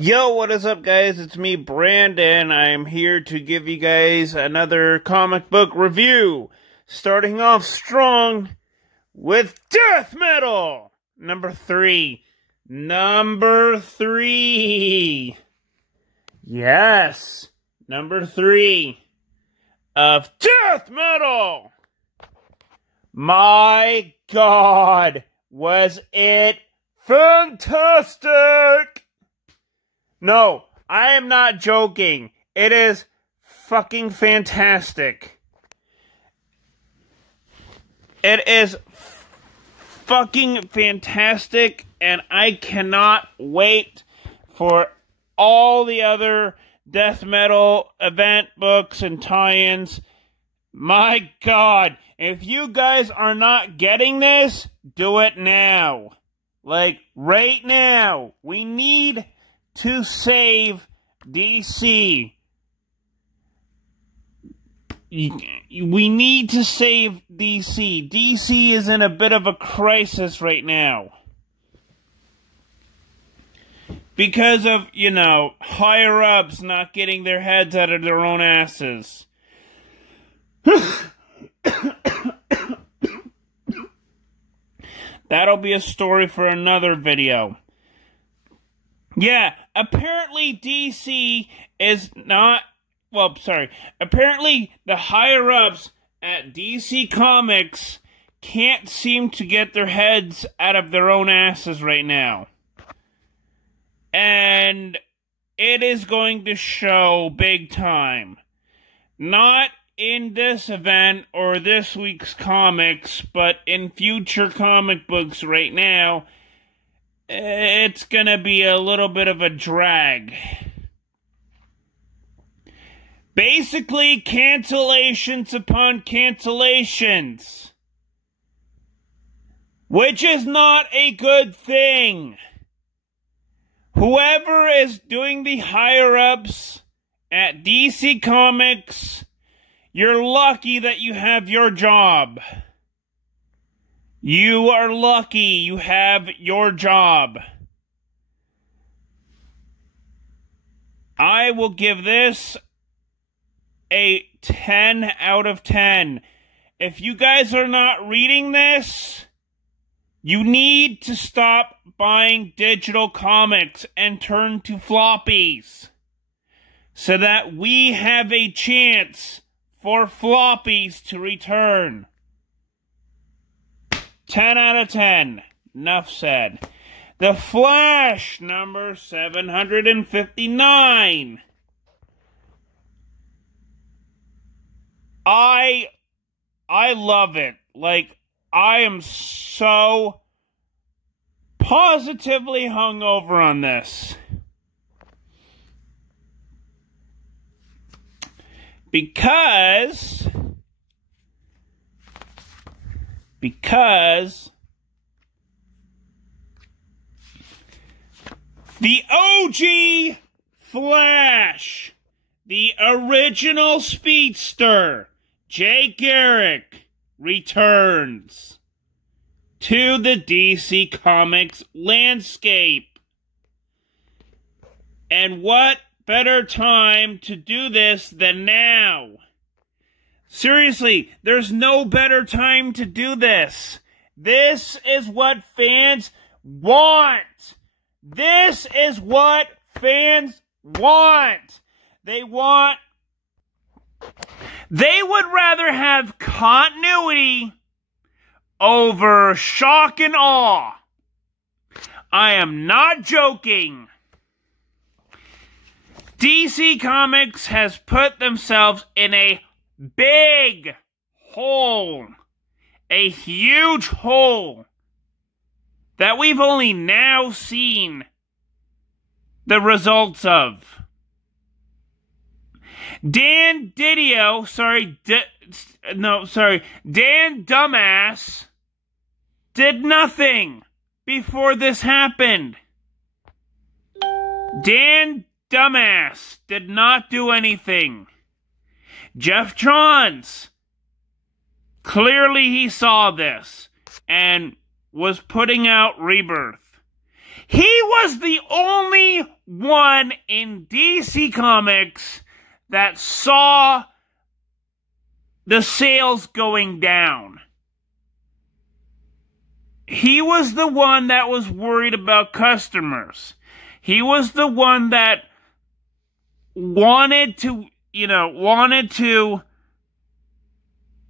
Yo, what is up, guys? It's me, Brandon. I'm here to give you guys another comic book review. Starting off strong with Death Metal! Number 3. Yes! Number 3 of Death Metal! My God, was it fantastic! No, I am not joking. It is fucking fantastic. It is fucking fantastic, and I cannot wait for all the other death metal event books and tie-ins. My God, if you guys are not getting this, do it now. Like, right now. We need to save DC. We need to save DC. DC is in a bit of a crisis right now. Because of, higher-ups not getting their heads out of their own asses. That'll be a story for another video. Yeah, apparently DC is not... Apparently the higher-ups at DC Comics can't seem to get their heads out of their own asses right now. And it is going to show big time. Not in this event or this week's comics, but in future comic books right now, it's gonna be a little bit of a drag. Basically, cancellations upon cancellations. Which is not a good thing. Whoever is doing the higher-ups at DC Comics, you're lucky that you have your job. You are lucky you have your job. I will give this a 10 out of 10. If you guys are not reading this, you need to stop buying digital comics and turn to floppies, so that we have a chance for floppies to return. 10 out of 10. Enough said. The Flash, number 759. I love it. Like, I am so positively hungover on this. Because the OG Flash, the original speedster, Jay Garrick, returns to the DC Comics landscape. And what better time to do this than now? Seriously, there's no better time to do this. This is what fans want. This is what fans want. They would rather have continuity over shock and awe. I am not joking. DC Comics has put themselves in a big hole. A huge hole that we've only now seen the results of. Dan Dumbass did nothing before this happened. Dan Dumbass did not do anything. Jeff Johns, clearly he saw this and was putting out Rebirth. He was the only one in DC Comics that saw the sales going down. He was the one that was worried about customers. He was the one that wanted to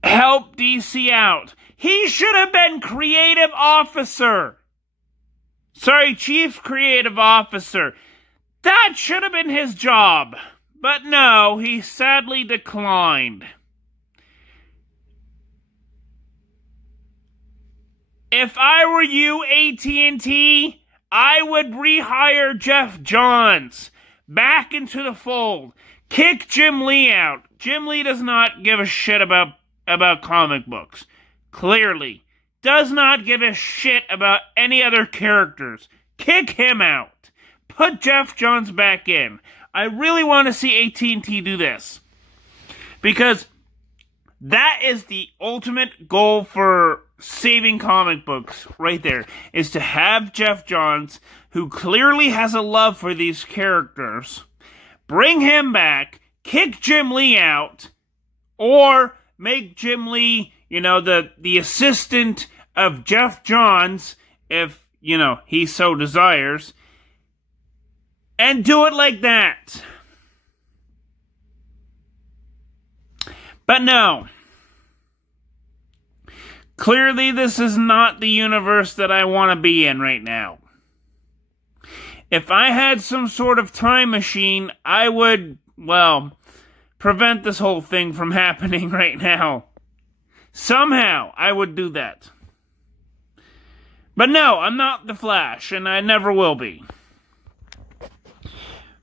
help DC out. He should have been creative officer. Sorry, chief creative officer. That should have been his job. But no, he sadly declined. If I were you, AT&T, I would rehire Geoff Johns back into the fold. Kick Jim Lee out. Jim Lee does not give a shit about comic books. Clearly. Does not give a shit about any other characters. Kick him out. Put Geoff Johns back in. I really want to see AT&T do this. Because that is the ultimate goal for saving comic books right there, is to have Geoff Johns, who clearly has a love for these characters, bring him back, kick Jim Lee out, or make Jim Lee, the assistant of Geoff Johns, if, he so desires, and do it like that. But no. Clearly, this is not the universe that I want to be in right now. If I had some sort of time machine, I would, prevent this whole thing from happening right now. Somehow, I would do that. But no, I'm not the Flash, and I never will be.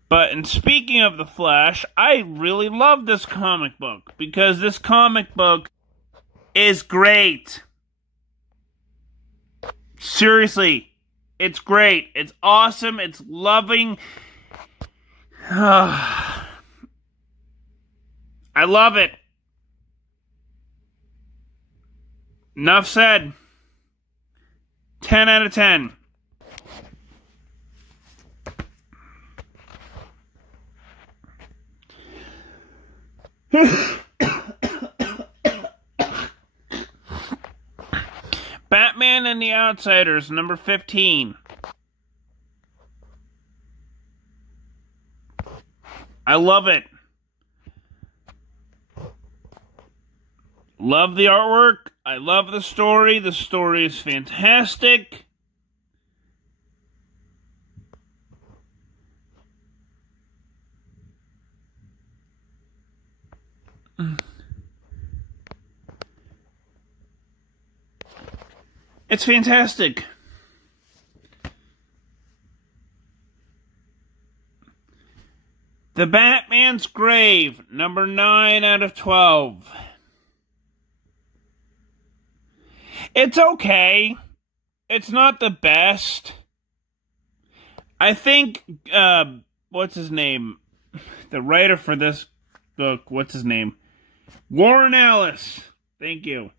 But in speaking of the Flash, I really love this comic book, because this comic book is great. Seriously, it's great. It's awesome. It's loving. I love it. Enough said. 10 out of 10. Batman and the Outsiders, number 15. I love it. Love the artwork. I love the story. The story is fantastic. It's fantastic. The Batman's Grave, number 9 out of 12. It's okay. It's not the best. I think, what's his name? The writer for this book, what's his name? Warren Ellis. Thank you.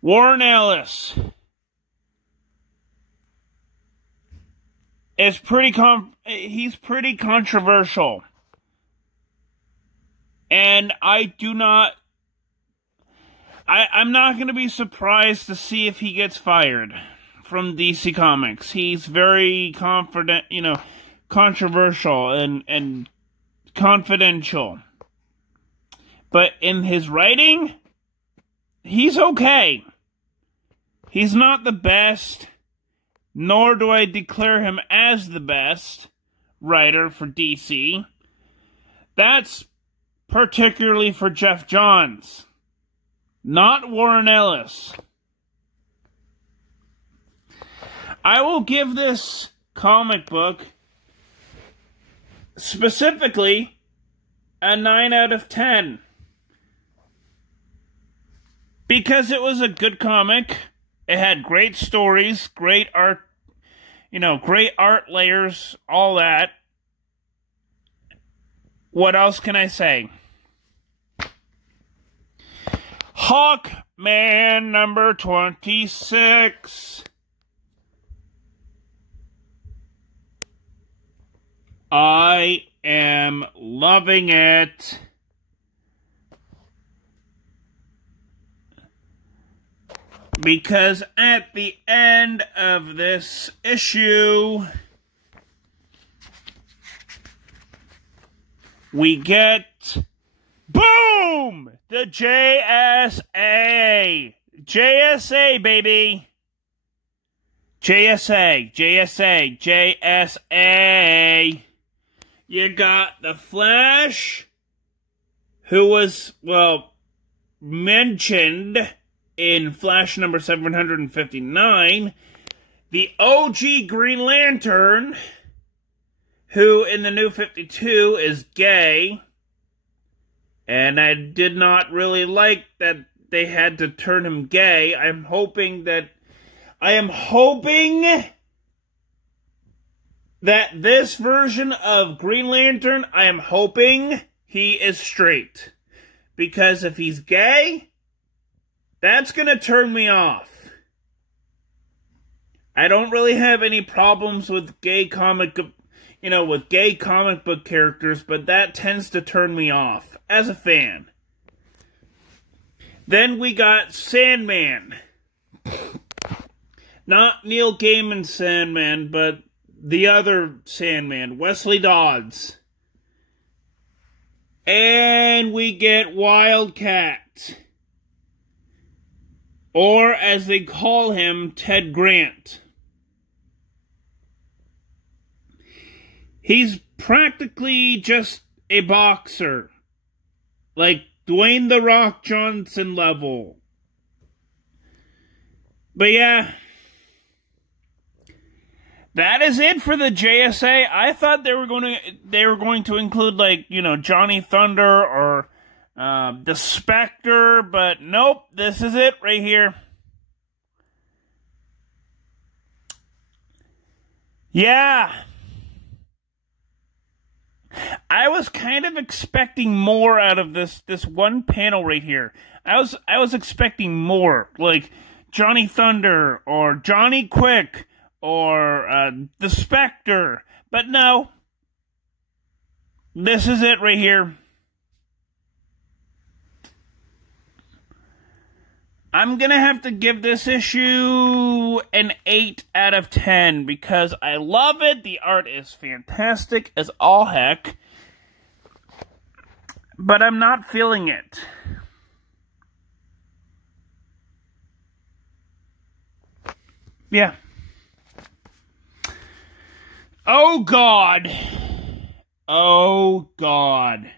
Warren Ellis is he's pretty controversial. And I'm not going to be surprised to see if he gets fired from DC Comics. He's very controversial and confidential. But in his writing, he's okay. He's not the best, nor do I declare him as the best writer for DC. That's particularly for Geoff Johns, not Warren Ellis. I will give this comic book specifically a 9 out of 10. Because it was a good comic. It had great stories, great art, great art layers, all that. What else can I say? Hawkman number 26. I am loving it. Because at the end of this issue, we get, boom, the JSA. JSA, baby. JSA, JSA, JSA. You got the Flash, who was, well, mentioned in Flash number 759. The OG Green Lantern, who in the New 52 is gay. And I did not really like that they had to turn him gay. I am hoping that this version of Green Lantern, I am hoping he is straight. Because if he's gay, that's going to turn me off. I don't really have any problems with gay comic book characters, but that tends to turn me off as a fan. Then we got Sandman. Not Neil Gaiman's Sandman, but the other Sandman, Wesley Dodds. And we get Wildcat. Or, as they call him, Ted Grant. He's practically just a boxer. Like Dwayne "The Rock" Johnson level. But yeah, that is it for the JSA. I thought they were going to include, like, you know, Johnny Thunder or the Spectre, but nope, this is it right here. Yeah. I was kind of expecting more out of this one panel right here. I was expecting more, like Johnny Thunder or Johnny Quick or the Spectre, but no. This is it right here. I'm gonna have to give this issue an 8 out of 10 because I love it. The art is fantastic as all heck. But I'm not feeling it. Yeah. Oh, God. Oh, God.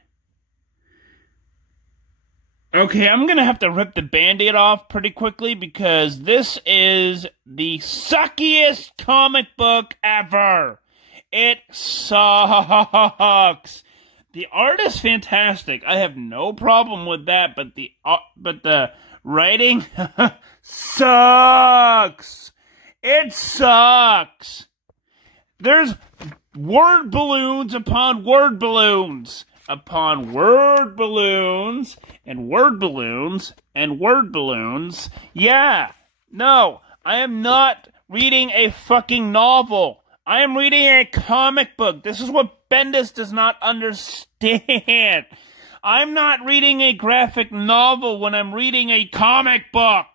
Okay, I'm gonna have to rip the Band-Aid off pretty quickly because this is the suckiest comic book ever. It sucks. The art is fantastic. I have no problem with that, but the writing sucks. It sucks. There's word balloons upon word balloons. Upon word balloons, and word balloons, and word balloons. Yeah, no, I am not reading a fucking novel. I am reading a comic book. This is what Bendis does not understand. I'm not reading a graphic novel when I'm reading a comic book.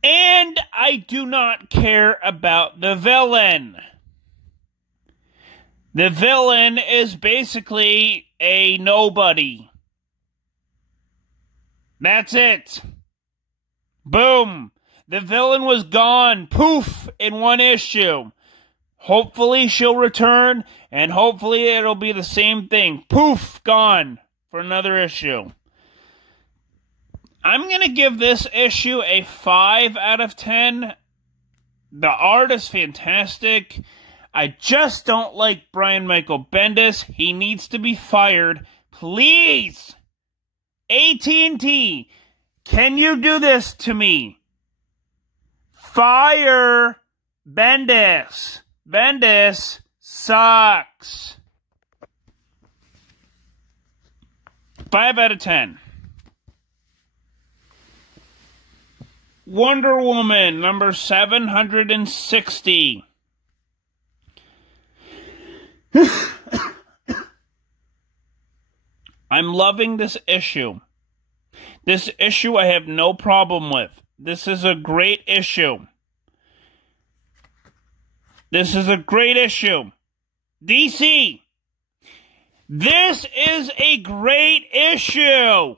And I do not care about the villain. The villain is basically a nobody. That's it. Boom. The villain was gone. Poof. In one issue. Hopefully she'll return, and hopefully it'll be the same thing. Poof. Gone for another issue. I'm going to give this issue a 5 out of 10. The art is fantastic. I just don't like Brian Michael Bendis. He needs to be fired. Please! AT&T, can you do this to me? Fire Bendis. Bendis sucks. 5 out of 10. Wonder Woman, number 760. I'm loving this issue. This issue I have no problem with. This is a great issue. This is a great issue. DC, this is a great issue.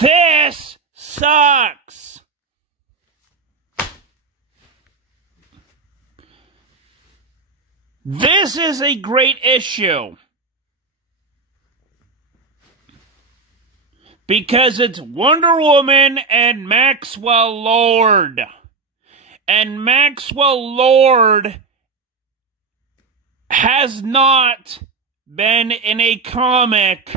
This sucks. This is a great issue. Because it's Wonder Woman and Maxwell Lord. And Maxwell Lord has not been in a comic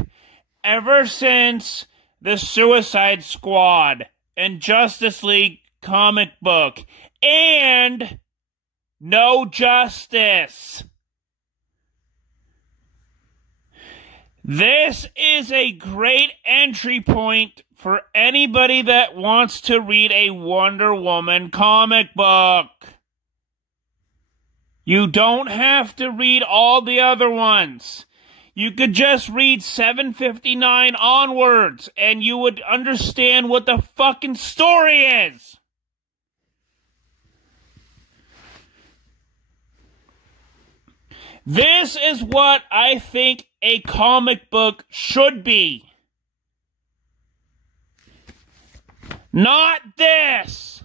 ever since the Suicide Squad and Justice League comic book. And No Justice. This is a great entry point for anybody that wants to read a Wonder Woman comic book. You don't have to read all the other ones. You could just read 759 onwards, and you would understand what the fucking story is. This is what I think a comic book should be. Not this.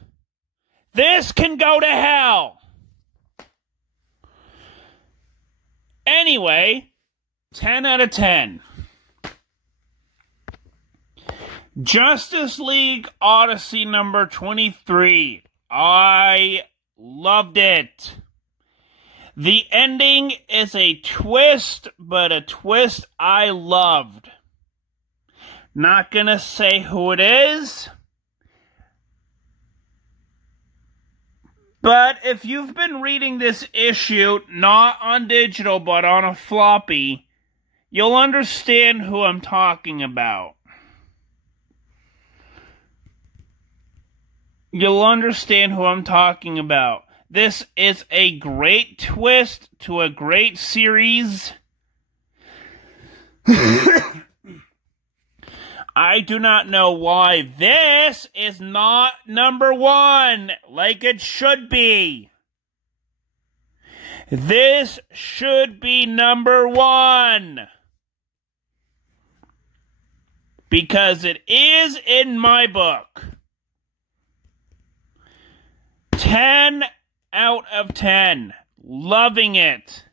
This can go to hell. Anyway, 10 out of 10. Justice League Odyssey number 23. I loved it. The ending is a twist, but a twist I loved. Not gonna say who it is. But if you've been reading this issue, not on digital, but on a floppy, you'll understand who I'm talking about. You'll understand who I'm talking about. This is a great twist to a great series. I do not know why this is not number one like it should be. This should be number one. Because it is in my book. 10 out of 10. Loving it.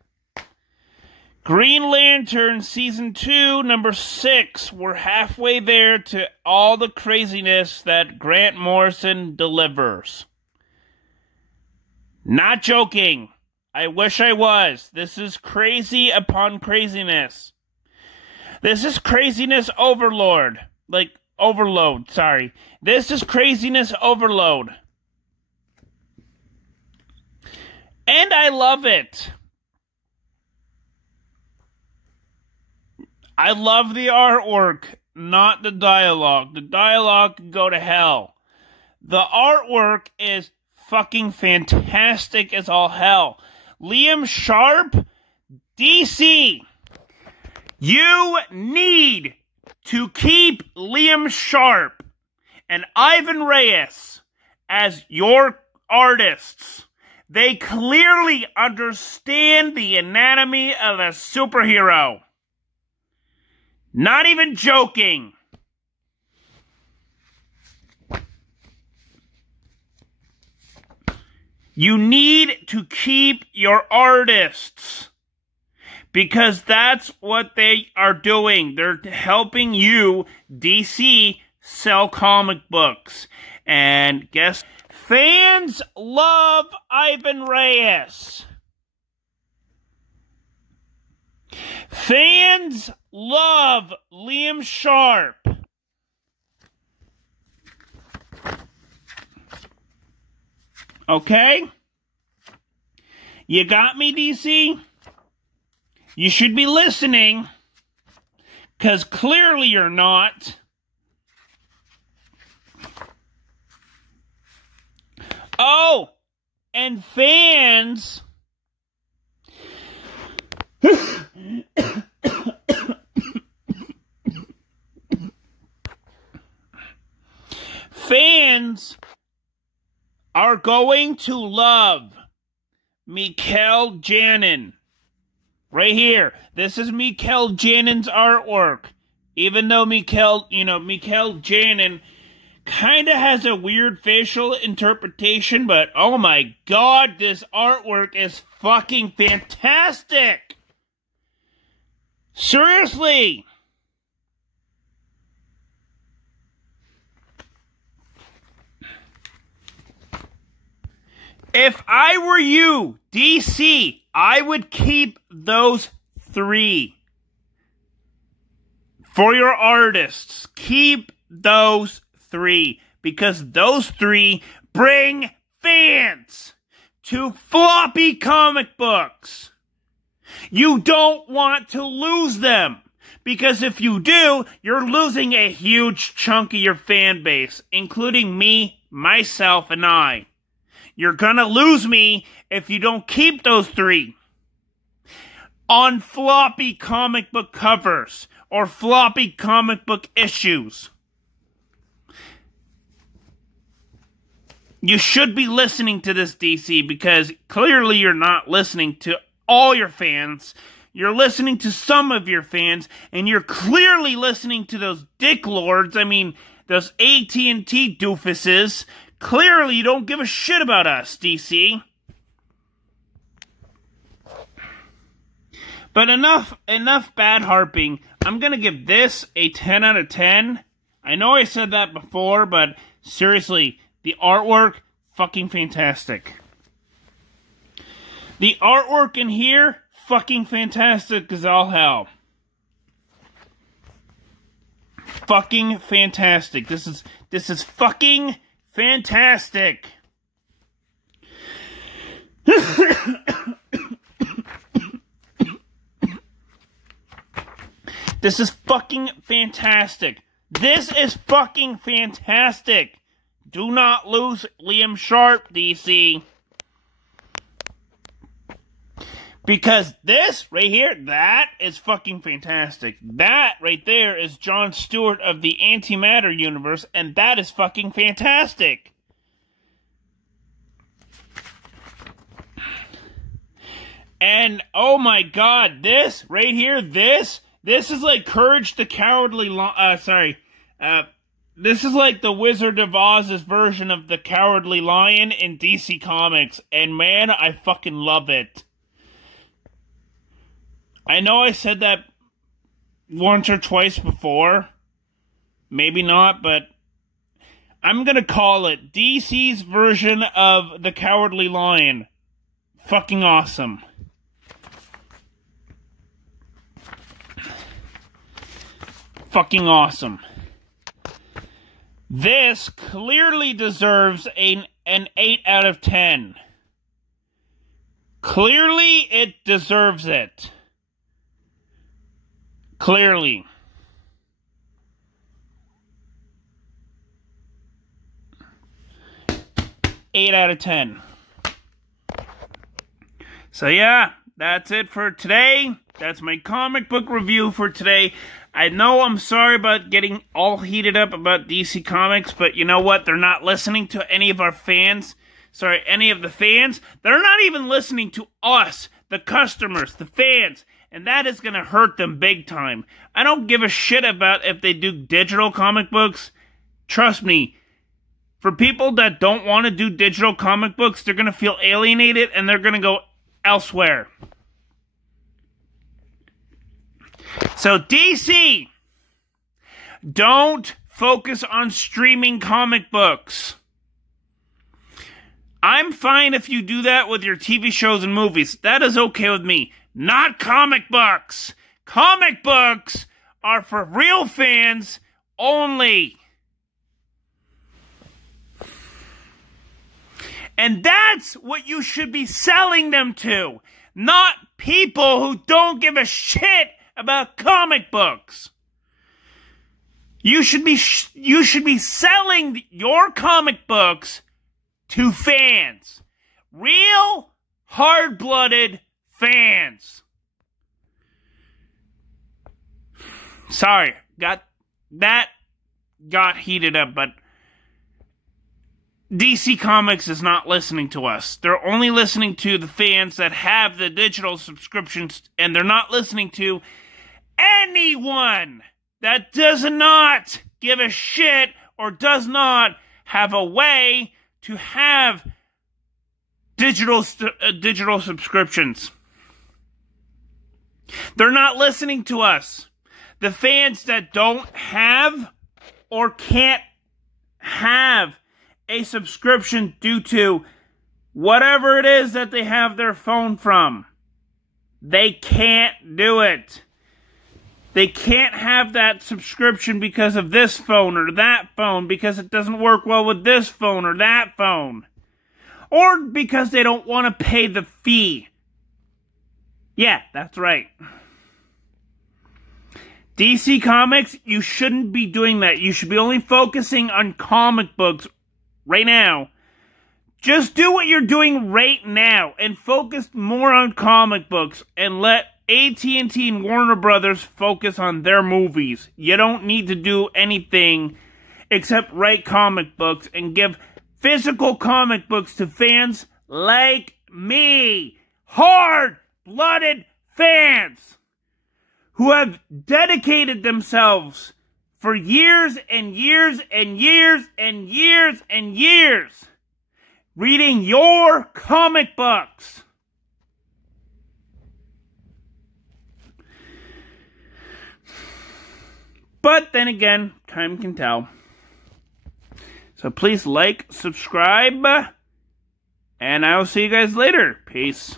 Green Lantern Season 2, number 6. We're halfway there to all the craziness that Grant Morrison delivers. Not joking. I wish I was. This is crazy upon craziness. This is craziness overload. Overload, sorry. This is craziness overload. And I love it. I love the artwork, not the dialogue. The dialogue can go to hell. The artwork is fucking fantastic as all hell. Liam Sharp, DC. You need to keep Liam Sharp and Ivan Reyes as your artists. They clearly understand the anatomy of a superhero. Not even joking. You need to keep your artists. Because that's what they are doing. They're helping you, DC, sell comic books. And guess fans love Ivan Reyes. Fans love Liam Sharp. Okay? You got me, DC? You should be listening, because clearly you're not. And fans fans are going to love Mikel Janin. Right here. This is Mikel Janin's artwork. Even though Mikel Janin kind of has a weird facial interpretation, but oh my god, this artwork is fucking fantastic! Seriously! If I were you, DC, I would keep those 3. For your artists, keep those 3. Because those 3 bring fans to floppy comic books. You don't want to lose them. Because if you do, you're losing a huge chunk of your fan base. Including me, myself, and I. You're gonna lose me if you don't keep those 3 on floppy comic book covers or floppy comic book issues. You should be listening to this, DC, because clearly you're not listening to all your fans. You're listening to some of your fans, and you're clearly listening to those dicklords, those AT&T doofuses. Clearly, you don't give a shit about us, DC. But enough bad harping. I'm gonna give this a 10 out of 10. I know I said that before, but seriously, the artwork, fucking fantastic. The artwork in here, fucking fantastic as all hell. Fucking fantastic. This is fucking fantastic. This is fucking fantastic. This is fucking fantastic. Do not lose Liam Sharp, DC. Because this right here, that is fucking fantastic. That right there is John Stewart of the Antimatter universe, and that is fucking fantastic. And oh my god, this right here, this is like Courage the Cowardly this is like the Wizard of Oz's version of the Cowardly Lion in DC Comics, and man, I fucking love it. I know I said that once or twice before. Maybe not, but I'm gonna call it DC's version of the Cowardly Lion. Fucking awesome. Fucking awesome. This clearly deserves an 8 out of 10. Clearly, it deserves it. Clearly. Eight out of 10. So yeah, that's it for today. That's my comic book review for today. I know I'm sorry about getting all heated up about DC Comics, but you know what? They're not listening to any of our fans. Sorry, any of the fans. They're not even listening to us, the customers, the fans. And that is going to hurt them big time. I don't give a shit about if they do digital comic books. Trust me, for people that don't want to do digital comic books, they're going to feel alienated and they're going to go elsewhere. So DC, don't focus on streaming comic books. I'm fine if you do that with your TV shows and movies. That is okay with me. Not comic books. Comic books are for real fans only. And that's what you should be selling them to. Not people who don't give a shit about comic books. You should be selling your comic books to fans. real hard-blooded fans. Sorry, got heated up, but DC Comics is not listening to us. They're only listening to the fans that have the digital subscriptions, and they're not listening to anyone that does not give a shit or does not have a way to have digital subscriptions. They're not listening to us. The fans that don't have or can't have a subscription due to whatever it is that they have their phone from, they can't do it. They can't have that subscription because of this phone or that phone, because it doesn't work well with this phone or that phone, or because they don't want to pay the fee. Yeah, that's right. DC Comics, you shouldn't be doing that. You should be only focusing on comic books right now. Just do what you're doing right now and focus more on comic books and let AT&T and Warner Brothers focus on their movies. You don't need to do anything except write comic books and give physical comic books to fans like me. Hard-blooded fans who have dedicated themselves for years and years and years and years and years reading your comic books. But then again, time can tell. So please like, subscribe, and I will see you guys later. Peace.